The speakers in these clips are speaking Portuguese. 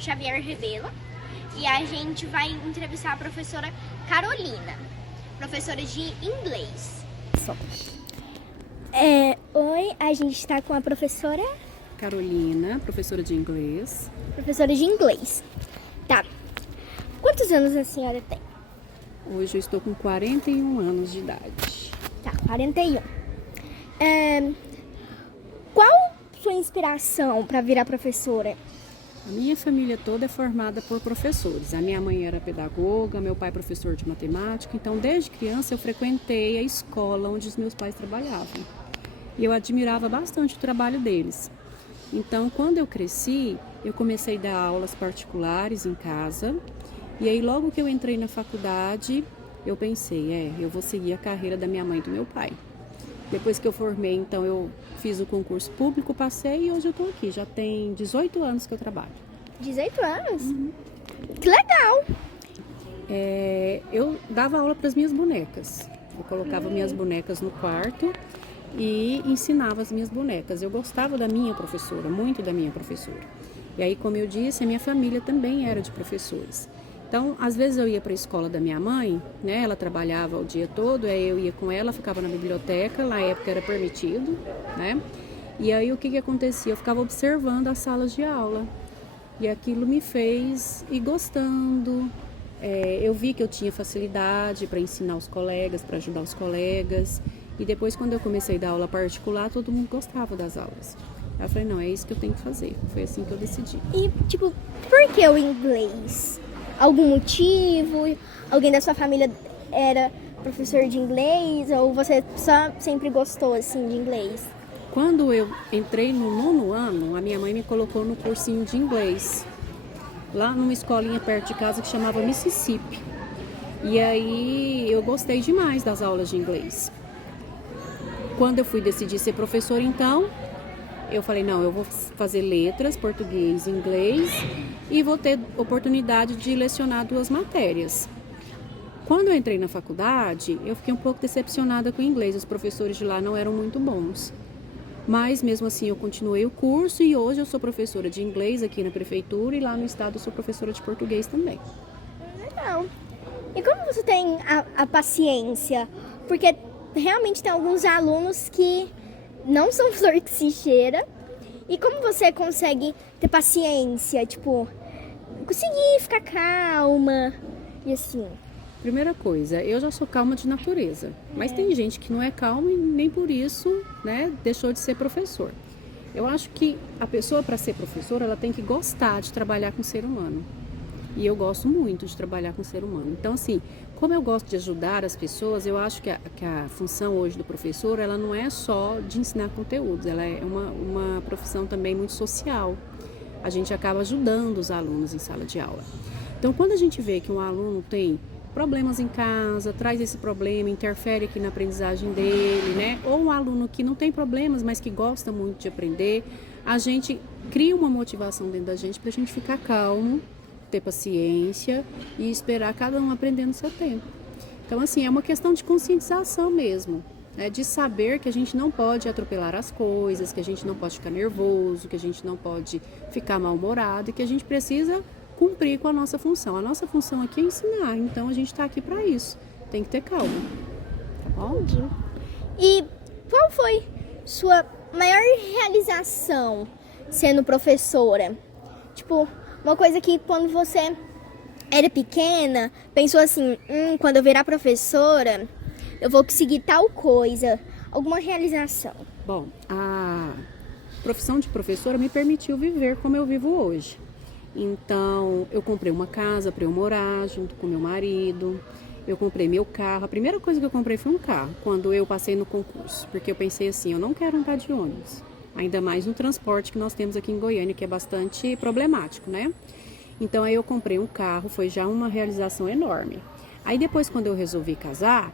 Xavier Rebelo e a gente vai entrevistar a professora Carolina, professora de inglês. Oi, a gente está com a professora Carolina, professora de inglês. Professora de inglês. Tá. Quantos anos a senhora tem? Hoje eu estou com 41 anos de idade. Tá, 41. Qual sua inspiração para virar professora? A minha família toda é formada por professores. A minha mãe era pedagoga, meu pai professor de matemática. Então, desde criança eu frequentei a escola onde os meus pais trabalhavam. E eu admirava bastante o trabalho deles. Então, quando eu cresci, eu comecei a dar aulas particulares em casa. E aí, logo que eu entrei na faculdade, eu pensei, eu vou seguir a carreira da minha mãe e do meu pai. Depois que eu formei, então, eu fiz o concurso público, passei e hoje eu estou aqui. Já tem 18 anos que eu trabalho. 18 anos? Uhum. Que legal! Eu dava aula para as minhas bonecas. Eu colocava minhas bonecas no quarto e ensinava as minhas bonecas. Eu gostava da minha professora, muito da minha professora. E aí, como eu disse, a minha família também era de professores. Então, às vezes eu ia para a escola da minha mãe, né? Ela trabalhava o dia todo, aí eu ia com ela, ficava na biblioteca, na época era permitido, né? E aí o que acontecia? Eu ficava observando as salas de aula. E aquilo me fez ir gostando. Eu vi que eu tinha facilidade para ensinar os colegas, para ajudar os colegas. E depois, quando eu comecei a dar aula particular, todo mundo gostava das aulas. Aí eu falei, não, é isso que eu tenho que fazer. Foi assim que eu decidi. E, por que o inglês? Algum motivo? Alguém da sua família era professor de inglês? Ou você só sempre gostou, assim, de inglês? Quando eu entrei no 9º ano, a minha mãe me colocou no cursinho de inglês. Lá numa escolinha perto de casa que chamava Mississippi. E aí eu gostei demais das aulas de inglês. Quando eu fui decidir ser professora, então, eu falei, não, eu vou fazer letras, português e inglês e vou ter oportunidade de lecionar 2 matérias. Quando eu entrei na faculdade, eu fiquei um pouco decepcionada com o inglês. Os professores de lá não eram muito bons. Mas, mesmo assim, eu continuei o curso e hoje eu sou professora de inglês aqui na prefeitura e lá no estado eu sou professora de português também. Legal. E como você tem a paciência? Porque realmente tem alguns alunos que não são flor que se cheira. E como você consegue ter paciência, conseguir ficar calma e assim? Primeira coisa, eu já sou calma de natureza, mas tem gente que não é calma e nem por isso, né, deixou de ser professor. Eu acho que a pessoa, para ser professora, ela tem que gostar de trabalhar com o ser humano. E eu gosto muito de trabalhar com o ser humano. Então, assim, como eu gosto de ajudar as pessoas, eu acho que a função hoje do professor, ela não é só de ensinar conteúdos, ela é uma profissão também muito social. A gente acaba ajudando os alunos em sala de aula. Então, quando a gente vê que um aluno tem problemas em casa, traz esse problema, interfere aqui na aprendizagem dele, né? Ou um aluno que não tem problemas, mas que gosta muito de aprender, a gente cria uma motivação dentro da gente para a gente ficar calmo, ter paciência e esperar cada um aprender no seu tempo. Então, assim, é uma questão de conscientização mesmo, né? De saber que a gente não pode atropelar as coisas, que a gente não pode ficar nervoso, que a gente não pode ficar mal-humorado e que a gente precisa cumprir com a nossa função. A nossa função aqui é ensinar, então a gente está aqui para isso. Tem que ter calma, tá bom? E qual foi sua maior realização sendo professora? Uma coisa que quando você era pequena, pensou assim, quando eu virar professora, eu vou conseguir tal coisa. Alguma realização? Bom, a profissão de professora me permitiu viver como eu vivo hoje. Então, eu comprei uma casa para eu morar junto com meu marido, eu comprei meu carro. A primeira coisa que eu comprei foi um carro, quando eu passei no concurso, porque eu pensei assim, eu não quero andar de ônibus, ainda mais no transporte que nós temos aqui em Goiânia, que é bastante problemático, né? Então, aí eu comprei um carro, foi já uma realização enorme. Aí depois, quando eu resolvi casar,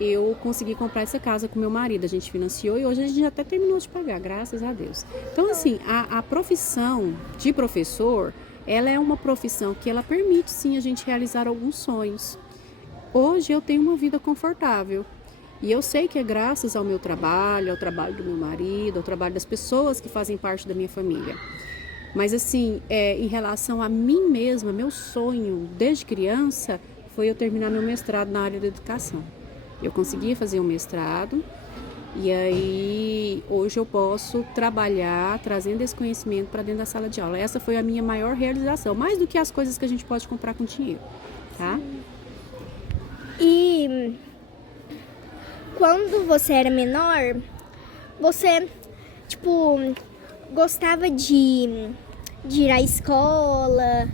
eu consegui comprar essa casa com meu marido, a gente financiou e hoje a gente até terminou de pagar, graças a Deus. Então, assim, a profissão de professor, ela é uma profissão que ela permite, sim, a gente realizar alguns sonhos. Hoje eu tenho uma vida confortável e eu sei que é graças ao meu trabalho, ao trabalho do meu marido, ao trabalho das pessoas que fazem parte da minha família. Mas assim, em relação a mim mesma, meu sonho desde criança foi eu terminar meu mestrado na área da educação. Eu consegui fazer um mestrado e aí hoje eu posso trabalhar trazendo esse conhecimento para dentro da sala de aula. Essa foi a minha maior realização, mais do que as coisas que a gente pode comprar com dinheiro, tá? E quando você era menor, você, tipo, gostava de ir à escola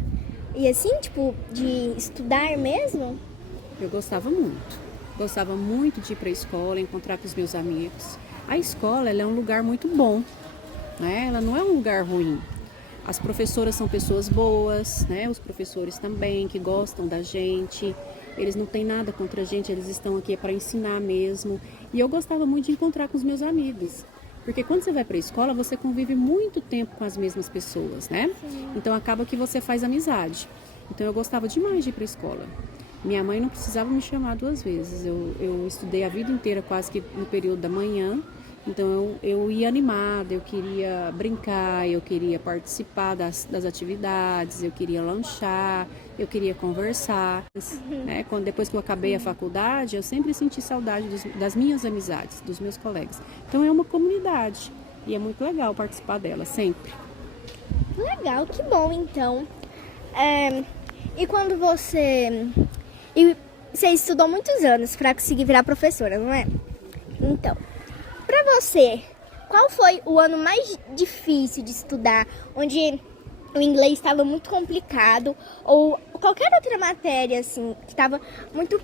e assim, tipo, de estudar mesmo? Eu gostava muito. Gostava muito de ir para a escola, encontrar com os meus amigos. A escola, ela é um lugar muito bom, né? Ela não é um lugar ruim. As professoras são pessoas boas, né? Os professores também, que gostam da gente. Eles não têm nada contra a gente, eles estão aqui para ensinar mesmo. E eu gostava muito de encontrar com os meus amigos. Porque quando você vai para a escola, você convive muito tempo com as mesmas pessoas, né? Então acaba que você faz amizade. Então eu gostava demais de ir para a escola. Minha mãe não precisava me chamar 2 vezes. Eu estudei a vida inteira quase que no período da manhã. Então eu ia animada, eu queria brincar, eu queria participar das atividades, eu queria lanchar, eu queria conversar. Né? Depois que eu acabei a faculdade, eu sempre senti saudade das minhas amizades, dos meus colegas. Então é uma comunidade e é muito legal participar dela, sempre. Legal, que bom então. E quando você estudou muitos anos para conseguir virar professora, não é? Então, para você, qual foi o ano mais difícil de estudar, onde o inglês estava muito complicado ou qualquer outra matéria assim que estava muito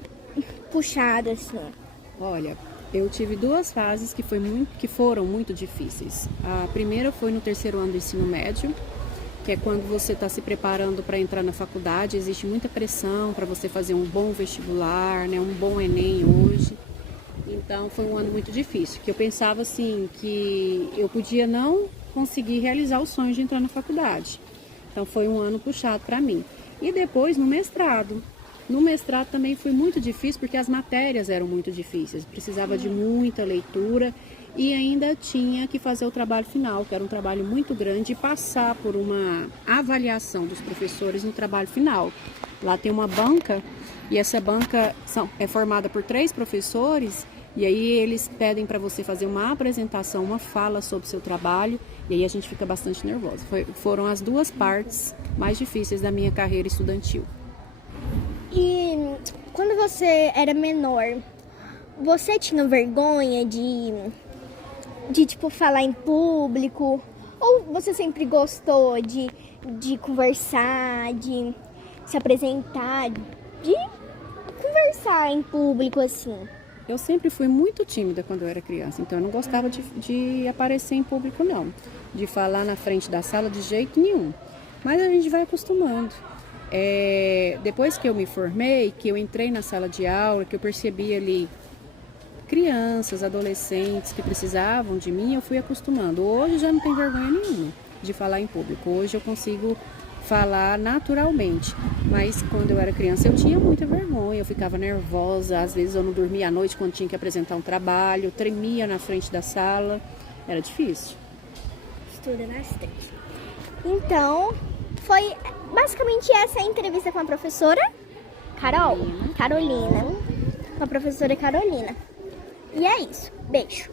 puxada assim? Olha, eu tive 2 fases que foram muito difíceis. A primeira foi no 3º ano do ensino médio, que é quando você está se preparando para entrar na faculdade, existe muita pressão para você fazer um bom vestibular, né, um bom Enem hoje. Então foi um ano muito difícil, que eu pensava assim, que eu podia não conseguir realizar o sonho de entrar na faculdade. Então foi um ano puxado para mim. E depois no mestrado. No mestrado também foi muito difícil, porque as matérias eram muito difíceis. Precisava de muita leitura e ainda tinha que fazer o trabalho final, que era um trabalho muito grande, e passar por uma avaliação dos professores no trabalho final. Lá tem uma banca, e essa banca é formada por 3 professores, e aí eles pedem para você fazer uma apresentação, uma fala sobre o seu trabalho, e aí a gente fica bastante nervosa. Foram as 2 partes mais difíceis da minha carreira estudantil. E quando você era menor, você tinha vergonha de tipo, falar em público? Ou você sempre gostou de conversar, de se apresentar, de conversar em público, assim? Eu sempre fui muito tímida quando eu era criança, então eu não gostava de aparecer em público, não. De falar na frente da sala de jeito nenhum. Mas a gente vai acostumando. Depois que eu me formei, que eu entrei na sala de aula, que eu percebi ali crianças, adolescentes que precisavam de mim, eu fui acostumando. Hoje já não tenho vergonha nenhuma de falar em público. Hoje eu consigo falar naturalmente. Mas quando eu era criança eu tinha muita vergonha, eu ficava nervosa, às vezes eu não dormia à noite quando tinha que apresentar um trabalho, eu tremia na frente da sala, era difícil. Estuda bastante. Então, foi basicamente essa a entrevista com a professora Carolina. Com a professora Carolina. E é isso. Beijo.